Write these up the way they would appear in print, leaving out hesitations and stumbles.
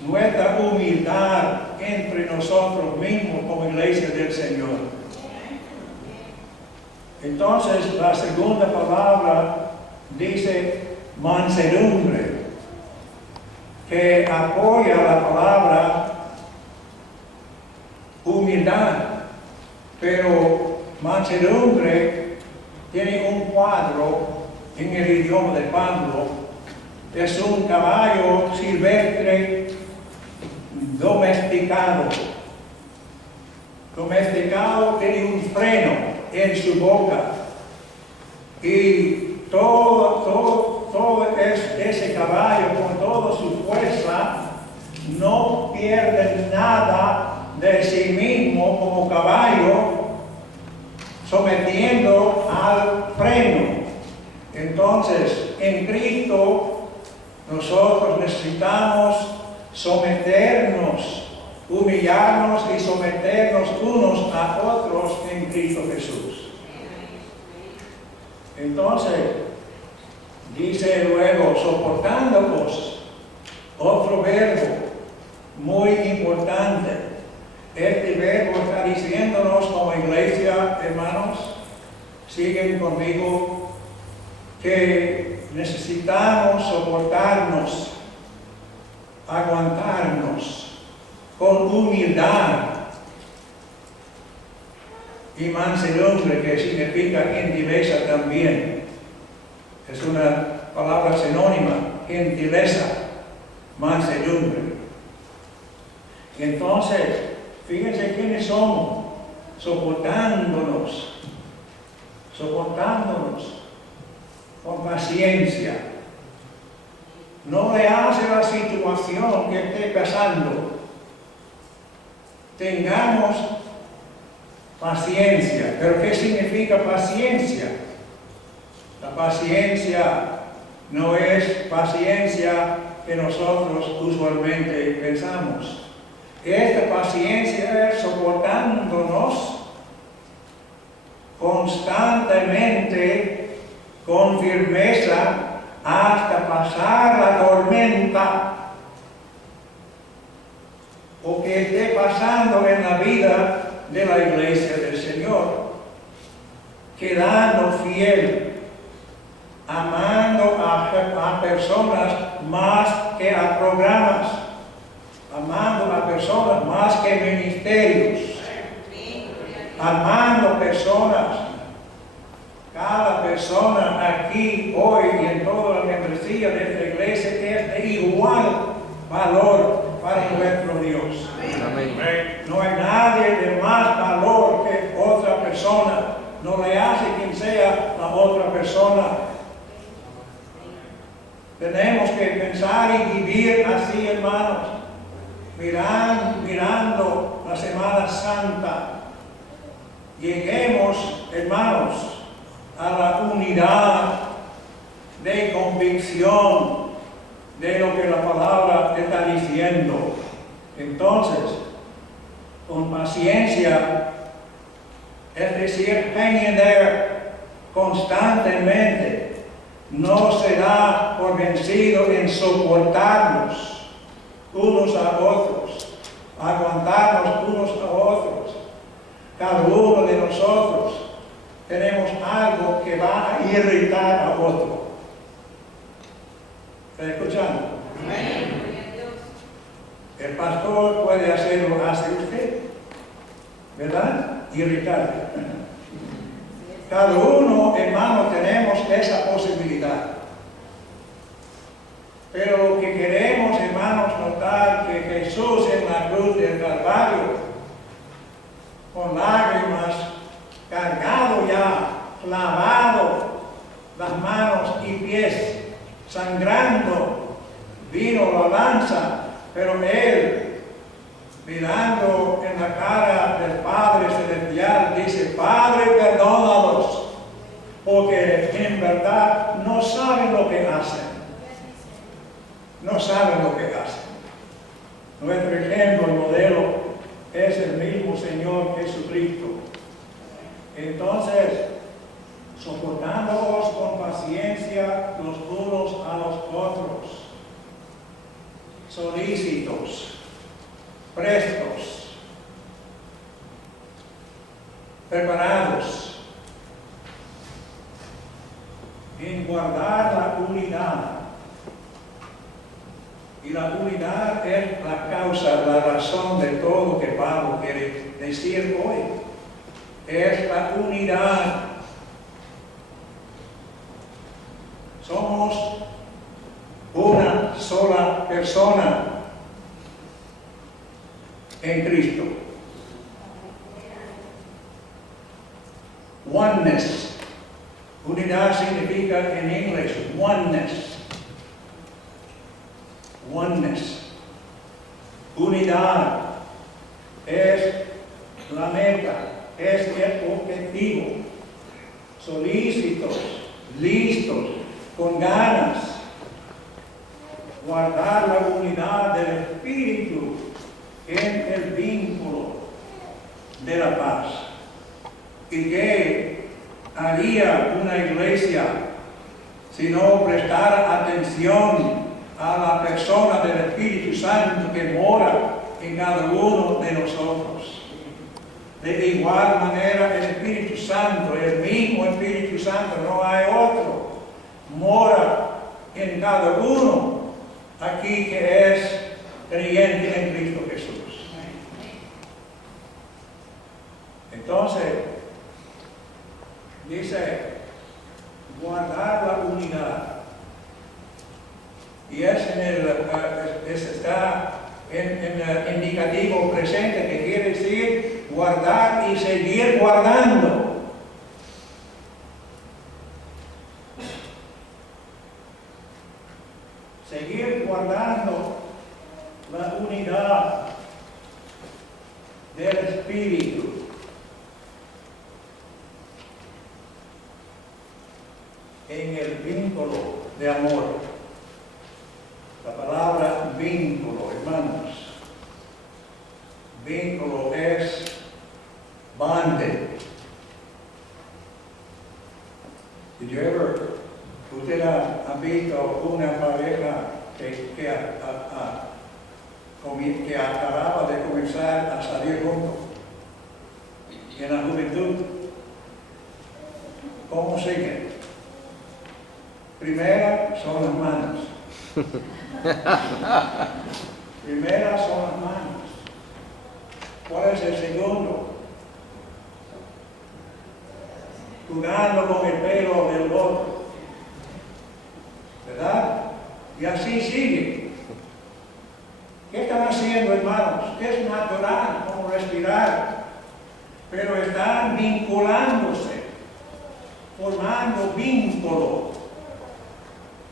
nuestra humildad entre nosotros mismos como iglesia del Señor. Entonces, la segunda palabra dice mansedumbre, que apoya la palabra humildad, pero mansedumbre tiene un cuadro en el idioma de Pablo. Es un caballo silvestre domesticado. Domesticado tiene un freno en su boca. Y todo ese caballo con toda su fuerza no pierde nada de sí mismo como caballo, sometiendo al freno. Entonces, en Cristo, nosotros necesitamos someternos, humillarnos y someternos unos a otros en Cristo Jesús. Entonces, dice luego, soportándonos, otro verbo muy importante. Este verbo está diciéndonos como iglesia, hermanos, siguen conmigo, que necesitamos soportarnos, aguantarnos con humildad y mansedumbre, que significa gentileza también. Es una palabra sinónima, gentileza, mansedumbre. Entonces, fíjense quiénes somos, soportándonos con paciencia. No le hace la situación que esté pasando. Tengamos paciencia. ¿Pero qué significa paciencia? La paciencia no es paciencia que nosotros usualmente pensamos. Esta paciencia es soportándonos constantemente, con firmeza, hasta pasar la tormenta o que esté pasando en la vida de la iglesia del Señor, quedando fiel, amando a personas más que a programas, amando a personas más que ministerios, amando personas. Cada persona aquí, hoy y en toda la membresía de esta iglesia es de igual valor para nuestro Dios. Amén. No hay nadie de más valor que otra persona. No le hace quien sea la otra persona. Tenemos que pensar y vivir así, hermanos. Mirando la Semana Santa. Lleguemos, hermanos, a la unidad de convicción de lo que la palabra está diciendo. Entonces, con paciencia, es decir, hang in there constantemente, no se da por vencido en soportarnos unos a otros, aguantarnos unos a otros. Cada uno de nosotros tenemos algo que va a irritar a otro. ¿Está escuchando? Amén. El pastor puede hacerlo, hace usted, ¿verdad? Irritar. Cada uno, hermano, tenemos esa posibilidad. Pero lo que queremos, hermanos, notar que Jesús en la cruz del Calvario, con lágrimas, cargado ya, clavado las manos y pies, sangrando, vino la lanza, pero él, mirando en la cara del Padre Celestial, dice: Padre, perdónalos, porque en verdad no saben lo que hacen. No saben lo que hacen. Nuestro ejemplo, el modelo, es el mismo Señor Jesucristo. Entonces, soportándoos con paciencia los unos a los otros. solícitos, prestos, preparados en guardar la unidad. Y la unidad es la causa, la razón de todo lo que Pablo quiere decir hoy. Es la unidad. Somos una sola persona en Cristo. Oneness. Unidad significa en inglés oneness. Oneness. Unidad es la meta, es el objetivo. Solícitos, listos, con ganas. Guardar la unidad del Espíritu en el vínculo de la paz. ¿Y qué haría una iglesia si no prestara atención a la persona del Espíritu Santo que mora en cada uno de nosotros? De igual manera, el Espíritu Santo, el mismo Espíritu Santo, no hay otro, mora en cada uno aquí que es creyente en Cristo Jesús. Entonces, dice, guardar la unidad. Y está en el indicativo presente, que quiere decir guardar y seguir guardando. Seguir guardando la unidad del Espíritu. En el vínculo de amor. La palabra vínculo, hermanos. Vínculo es bonded. ¿Usted ha visto una pareja que acababa de comenzar a salir juntos en la juventud? ¿Cómo siguen? Primera son las manos. Primera son las manos. ¿Cuál es el segundo? Jugando con el pelo del otro. ¿Verdad? Y así sigue. ¿Qué están haciendo, hermanos? Es natural como respirar. Pero están vinculándose, formando vínculo.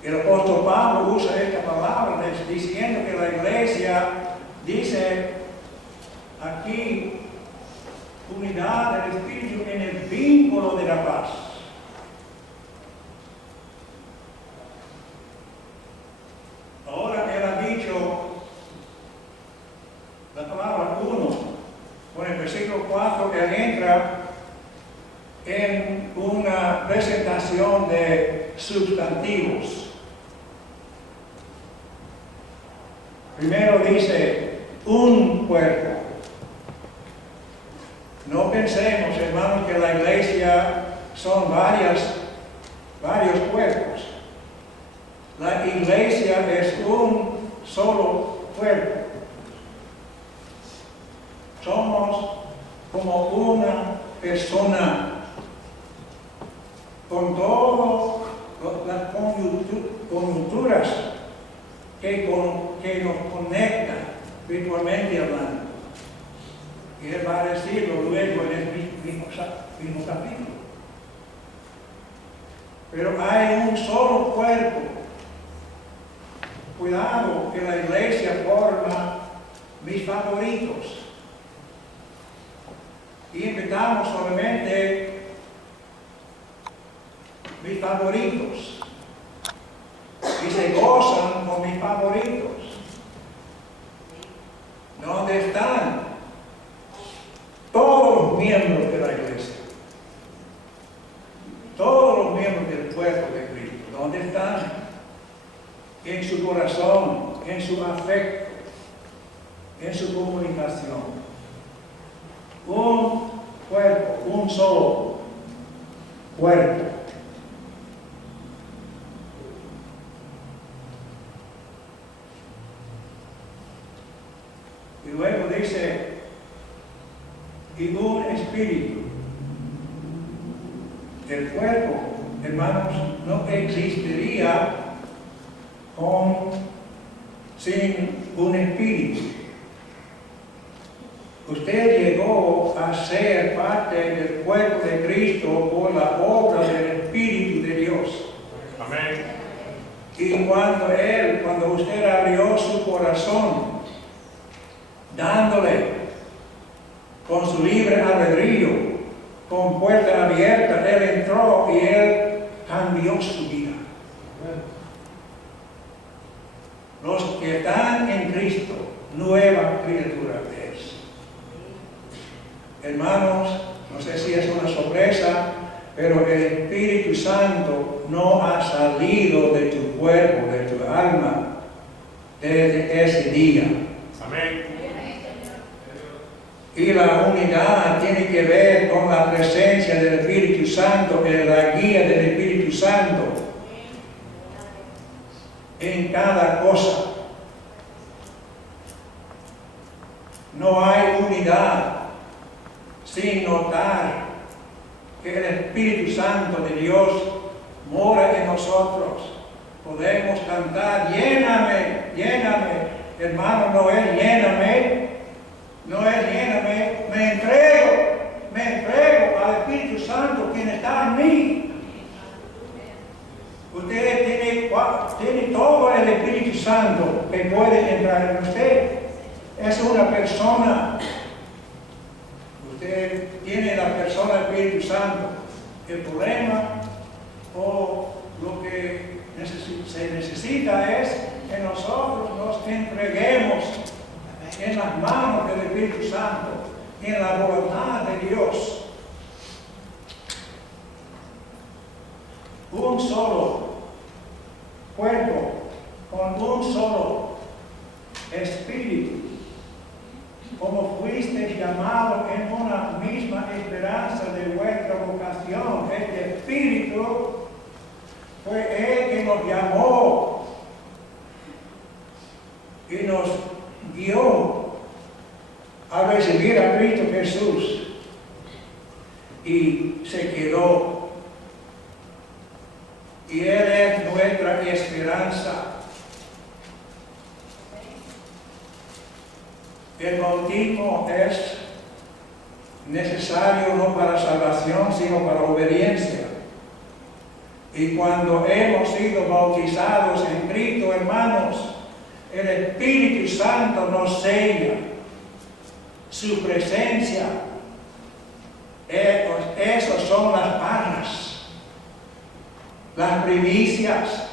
El apóstol Pablo usa esta palabra diciendo que la iglesia dice aquí unidad del Espíritu en el vínculo de la paz. Ahora él ha dicho la palabra uno, con el versículo 4 él entra en una presentación de sustantivos. Primero dice, un cuerpo. No pensemos, hermanos, que la iglesia son varios cuerpos. La iglesia es un solo cuerpo. Somos como una persona con todas las coyunturas que nos conectan virtualmente hablando. Y él va a decirlo luego en el mismo capítulo. Pero hay un solo cuerpo. Cuidado que la iglesia forma mis favoritos. Y invitamos solamente mis favoritos. Y se gozan con mis favoritos. ¿Dónde están todos los miembros de la iglesia? Todos los miembros del cuerpo de Cristo. ¿Dónde están? En su corazón, en su afecto. en su comunicación. Un cuerpo, un solo cuerpo. Y luego dice, y un espíritu. El cuerpo, hermanos, no existiría sin un espíritu. Usted llegó a ser parte del cuerpo de Cristo por la obra del Espíritu de Dios. Amén. Y cuando usted abrió su corazón, dándole con su libre albedrío, con puerta abierta, Él entró y Él cambió su vida. Los que están en Cristo, nueva criatura es. Hermanos, no sé si es una sorpresa, pero el Espíritu Santo no ha salido de tu cuerpo, de tu alma, desde ese día. Amén. Y la unidad tiene que ver con la presencia del Espíritu Santo, en la guía del Espíritu Santo en cada cosa. No hay unidad sin notar que el Espíritu Santo de Dios mora en nosotros. Podemos cantar, lléname, lléname. Hermano, no es lléname, no es lléname, me entrego al Espíritu Santo, quien está en mí. Usted tiene todo el Espíritu Santo que puede entrar en usted. Es una persona. Usted tiene la persona del Espíritu Santo. El problema o lo que se necesita es que nosotros nos entreguemos en las manos del Espíritu Santo, en la voluntad de Dios. Un solo cuerpo, con un solo espíritu, como fuiste llamado en una misma esperanza de vuestra vocación. Este espíritu fue Él que nos llamó y nos guió a recibir a Cristo Jesús y se quedó. Y Él es nuestra esperanza. El bautismo es necesario no para salvación, sino para obediencia. Y cuando hemos sido bautizados en Cristo, hermanos, el Espíritu Santo nos sella. Su presencia, esas son las arras, las primicias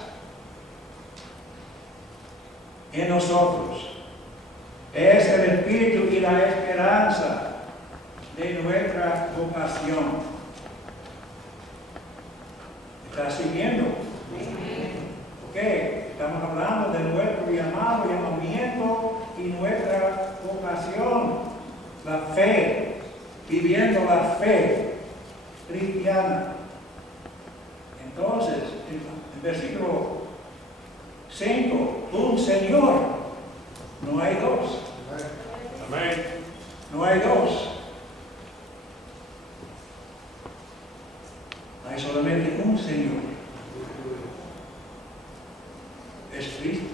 en nosotros. Es el Espíritu y la esperanza de nuestra vocación. ¿Está siguiendo? Ok, estamos hablando de nuestro llamamiento y nuestra vocación, la fe, viviendo la fe cristiana. Entonces, en versículo 5, un Señor, no hay dos. Amén. No hay dos. Hay solamente un Señor. Es Cristo.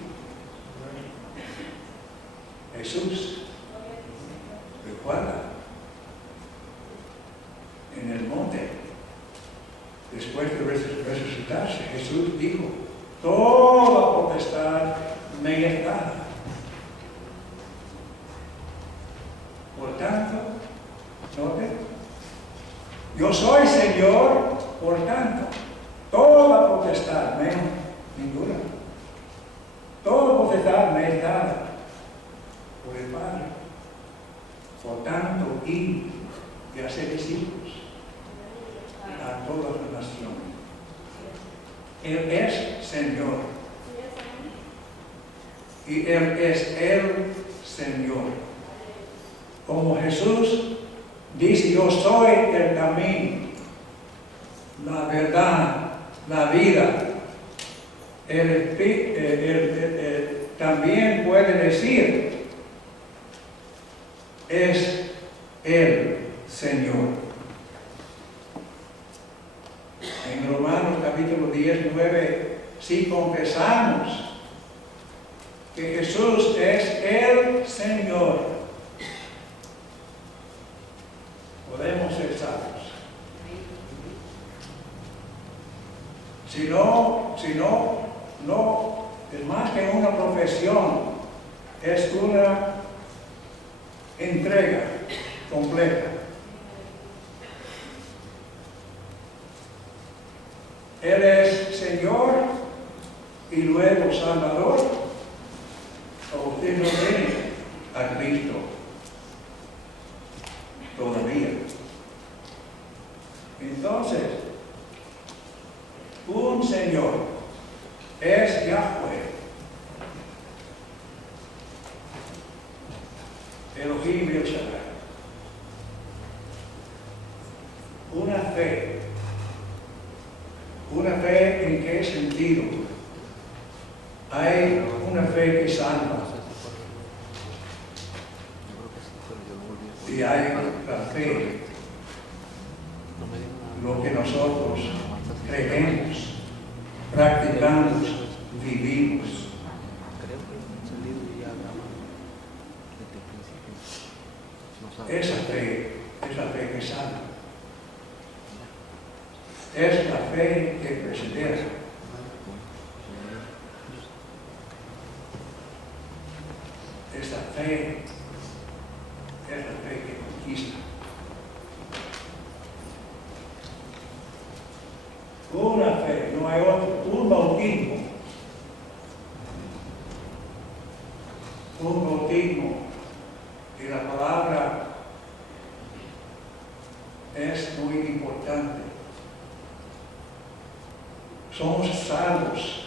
Jesús. Recuerda, en el monte, después de resucitarse, Jesús dijo, toda potestad me es dada. Por tanto, note, yo soy Señor, por tanto, toda potestad, menos ninguna, toda potestad me es dada por el Padre. Por tanto, ir y hacer discípulos a todas las naciones. Él es Señor. Y Él es el Señor. Como Jesús dice, yo soy el camino, la verdad, la vida. También puede decir, es el Señor. En Romanos capítulo 10, 9, si confesamos que Jesús es el Señor, podemos ser salvos. Si no, es más que una profesión, es una entrega completa. Él es Señor y luego Salvador. O usted no tiene a Cristo todavía. Entonces, un Señor es Yahweh, Elohim El Shaddai. Una fe en qué sentido? Hay una fe que salva y hay la fe, lo que nosotros creemos, practicamos, vivimos. Esa fe es la fe que salva. Es la fe que persevera. Esa fe es la fe que conquista. Una fe, no hay otro. Un bautismo. Un bautismo. Y la palabra es muy importante. Somos salvos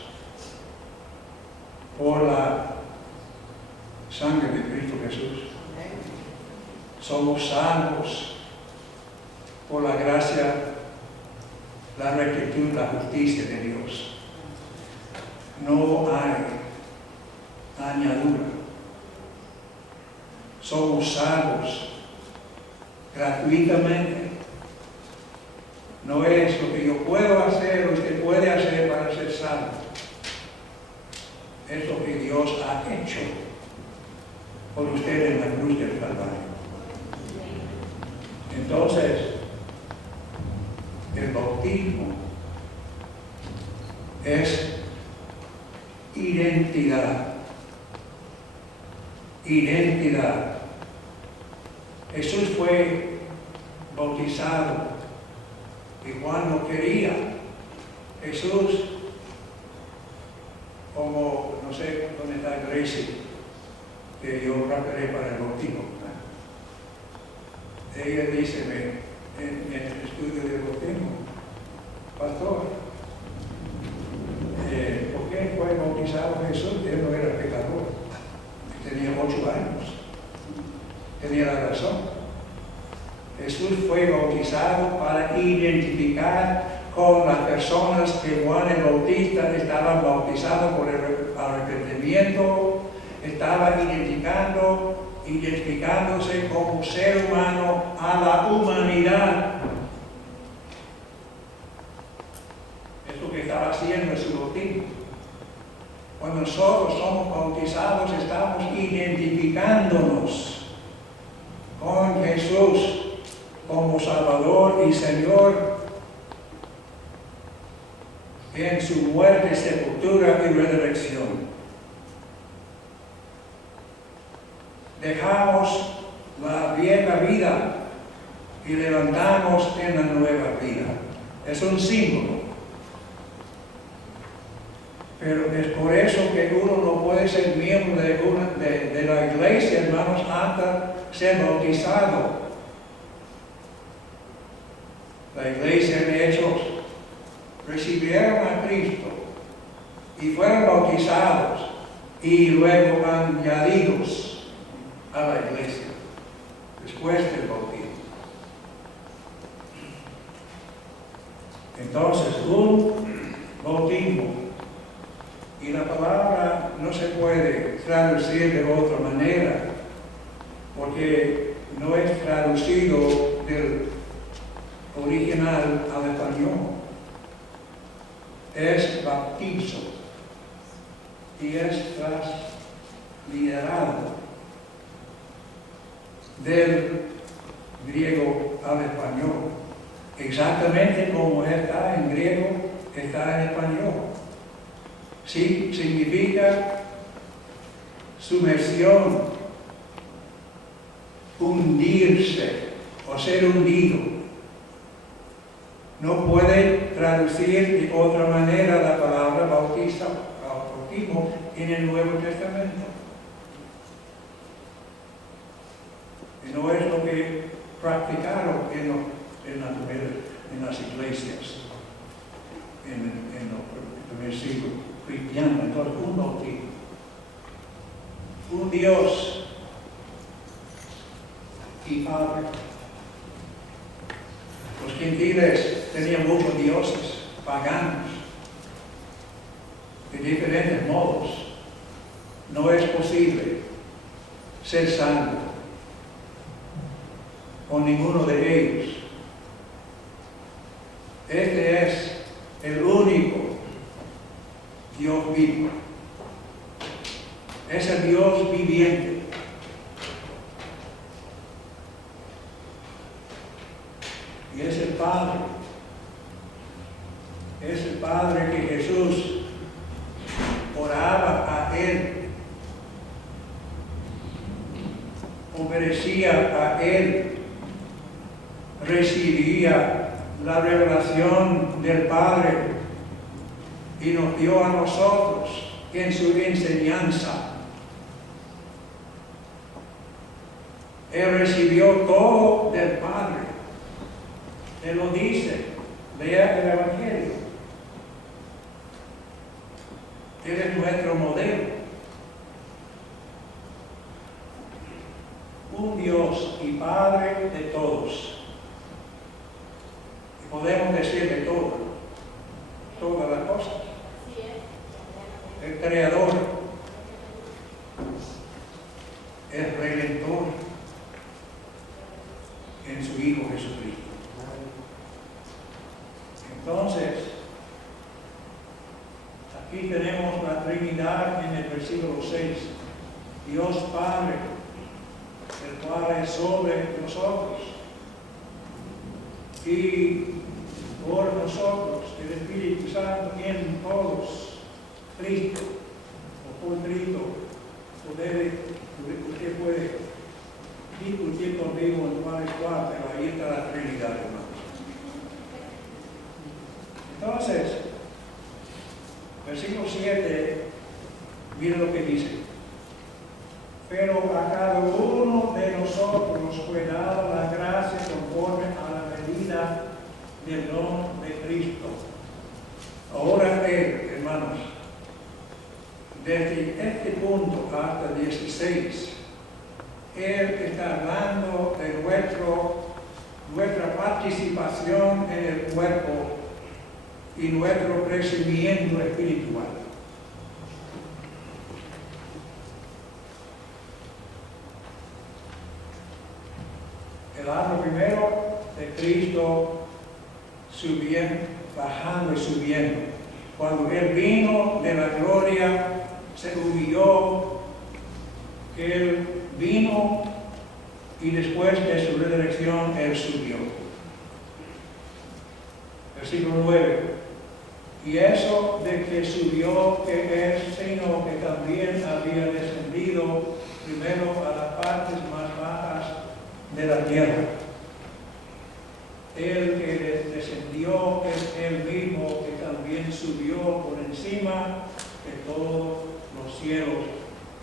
por la sangre de Cristo Jesús. Somos salvos por la gracia, la rectitud, la justicia de Dios. No hay añadidura. Somos salvos gratuitamente. No es lo que yo puedo hacer o usted puede hacer para ser salvo. Es lo que Dios ha hecho por usted en la cruz del Calvario. Entonces, el bautismo es identidad. Identidad. Jesús fue bautizado y Juan no quería. Jesús, como, no sé dónde está Gracie, que yo preparé para el bautismo. Ella dice en el estudio del bautismo, pastor, ¿por qué fue bautizado Jesús? Él no era pecador, tenía 8 años, tenía la razón. Jesús fue bautizado para identificar con las personas que Juan el Bautista estaba bautizado por el arrepentimiento, estaba identificándose como ser humano a la humanidad. Es lo que estaba haciendo en su bautismo. Cuando nosotros somos bautizados, estamos identificándonos con Jesús como Salvador y Señor en su muerte, sepultura y resurrección. Dejamos la vieja vida y levantamos en la nueva vida. Es un símbolo. Pero es por eso que uno no puede ser miembro de la iglesia, hermanos, hasta ser bautizado. La iglesia de Hechos recibieron a Cristo y fueron bautizados y luego añadidos a la iglesia después del bautismo. Entonces, un bautismo, y la palabra no se puede traducir de otra manera, porque no es traducido del original al español. Es bautizo y es transliderado del griego al español. Exactamente como está en griego, está en español. Sí, significa sumersión, hundirse o ser hundido. No puede traducir de otra manera la palabra bautismo en el Nuevo Testamento. Y no es lo que practicaron en las iglesias en el primer siglo cristiano. Entonces, un bautismo, un Dios y Padre. Los gentiles tenían muchos dioses paganos de diferentes modos. No es posible ser salvo con ninguno de ellos. Este es el único Dios vivo. Es el Dios viviente. Y es el Padre. Es el Padre que Jesús oraba a Él. Obedecía a Él. Recibía la revelación del Padre y nos dio a nosotros en su enseñanza. Él recibió todo del Padre. Él lo dice, lea el Evangelio. Él es nuestro modelo. Un Dios y Padre de todos. Y podemos decir de todo, todas las cosas. El Creador, el Redentor en su Hijo Jesucristo. Entonces, aquí tenemos la Trinidad en el versículo 6. Dios Padre, el cual es sobre nosotros. Y por nosotros, el Espíritu Santo en todos. Cristo, o por Cristo, usted puede discutir conmigo en cuál es cuál, pero ahí está la Trinidad, hermanos. Entonces, versículo 7, mire lo que dice. Pero a cada uno de nosotros fue dada la gracia conforme a la medida del don de Cristo. Ahora, hermanos, desde este punto hasta 16, Él está hablando de nuestra participación en el cuerpo y nuestro crecimiento espiritual. Él habla primero de Cristo subiendo, bajando y subiendo. Cuando Él vino de la gloria, se humilló, que Él vino y después de su resurrección Él subió. Versículo 9. Y eso de que subió, que es sino que también había descendido primero a las partes más bajas de la tierra. El que descendió es Él mismo que también subió por encima de todos los cielos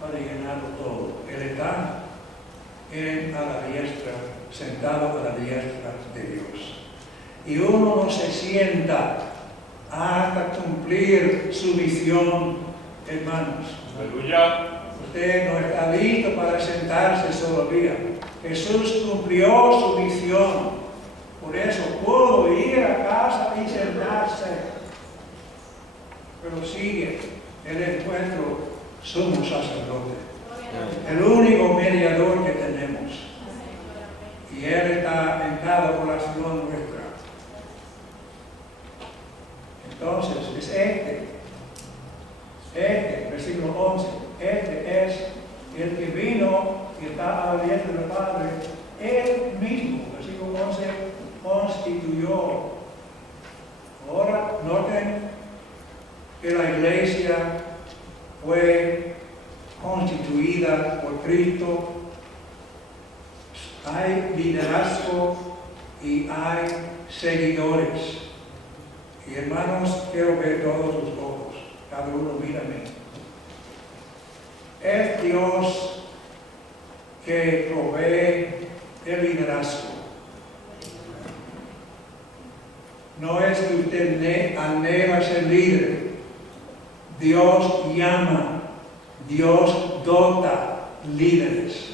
para llenarlo todo. Él está a la diestra, sentado a la diestra de Dios. Y uno no se sienta hasta cumplir su misión, hermanos. Aleluya. Usted no está listo para sentarse todavía. Jesús cumplió su misión. Por eso pudo ir a casa y sentarse. Pero sigue el encuentro sumo sacerdote. El único mediador que tenemos. Y Él está en cada oración nuestra. Entonces, es versículo 11, este es el que vino y está hablando del Padre, Él mismo, versículo 11, constituyó. Ahora, noten que la iglesia fue constituida por Cristo. Hay liderazgo y hay seguidores. Y hermanos, quiero ver todos sus ojos. Cada uno mírame. Es Dios que provee el liderazgo. No es que usted anhela ser líder. Dios llama, Dios dota líderes.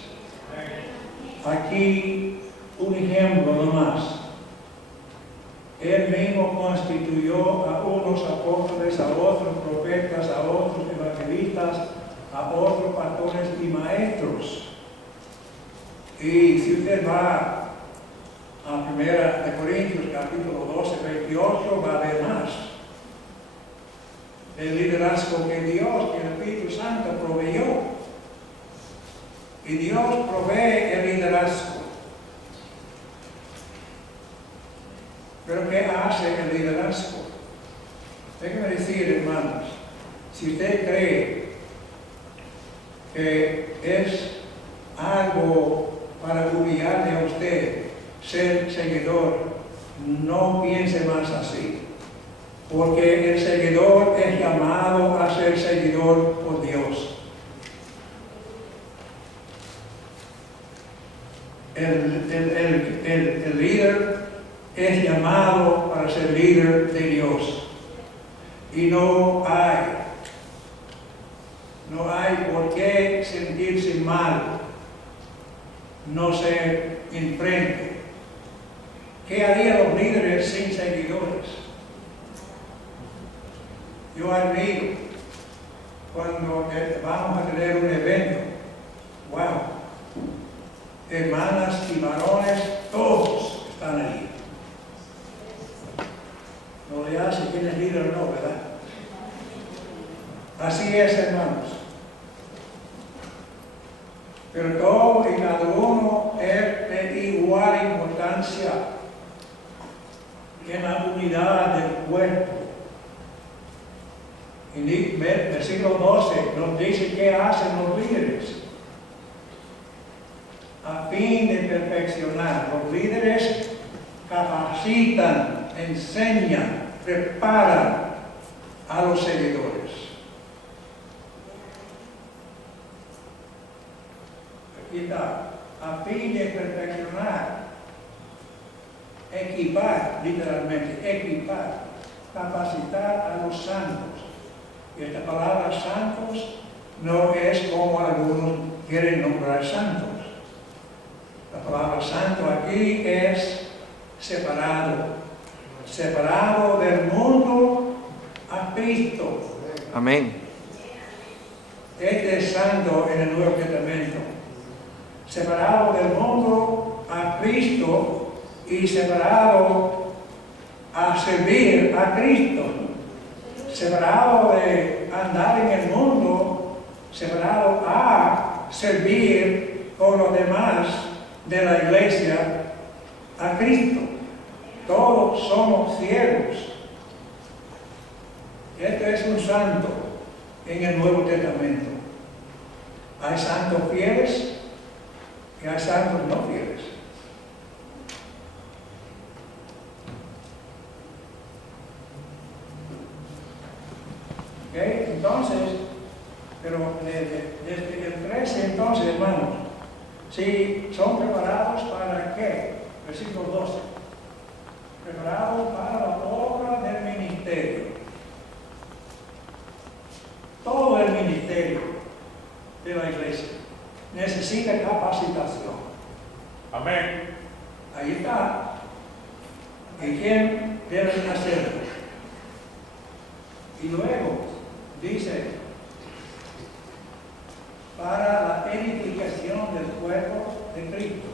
Aquí un ejemplo nomás. Él mismo constituyó a unos apóstoles, a otros profetas, a otros evangelistas, a otros pastores y maestros. Y si usted va a 1 Corintios capítulo 12, 28, va a ver más del liderazgo que Dios, que el Espíritu Santo proveyó. Y Dios provee el liderazgo. Pero ¿qué hace el liderazgo? Déjenme decir, hermanos, si usted cree que es algo para humillarle a usted ser seguidor, no piense más así. Porque el seguidor es llamado a ser seguidor por Dios. El líder es llamado para ser líder de Dios. Y no hay por qué sentirse mal, no se enfrente. ¿Qué harían los líderes sin seguidores? Yo admiro cuando vamos a tener un evento. Wow. Hermanas y varones, todos están ahí. No le hace quién es líder o no, ¿verdad? Así es, hermanos. Pero todo y cada uno es de igual importancia en la unidad del cuerpo. En el versículo 12 nos dice qué hacen los líderes. A fin de perfeccionar, los líderes capacitan, enseñan, preparan a los seguidores. Aquí está, a fin de perfeccionar, equipar, literalmente, equipar, capacitar a los santos. Y esta palabra santos no es como algunos quieren nombrar santos. La palabra santo aquí es separado. Separado del mundo a Cristo. Amén. Este es santo en el Nuevo Testamento. Separado del mundo a Cristo y separado a servir a Cristo. Separado de andar en el mundo, separado a servir con los demás de la iglesia a Cristo. Todos somos ciegos. Este es un santo en el Nuevo Testamento. Hay santos fieles y hay santos no fieles. ¿Ok? Entonces, pero desde el 13 entonces, hermanos, si son preparados para qué? Versículo 12. Preparados para la obra del ministerio. Todo el ministerio. de la iglesia. Necesita capacitación. Amén. Ahí está. ¿Y quién debe hacerlo? Y luego dice, para la edificación del cuerpo de Cristo.